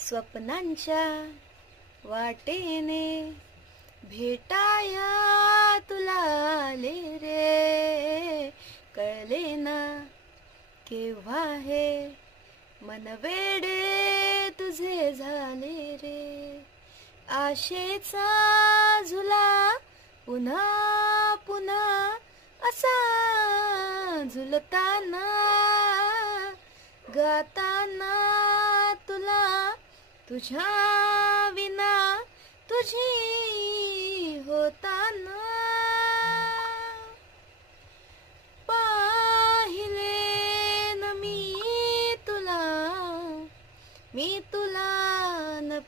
स्वप्नांच्या वाटेने भेटाया तुला आले रे, कळले ना केव्हा हे मन वेडे तुझे झाले रे. आशेचा झुला पुन्हा पुन्हा असा झुलताना, गाताना तुला तुझ्या विना तुझी होताना. पाहिले न मी तुला न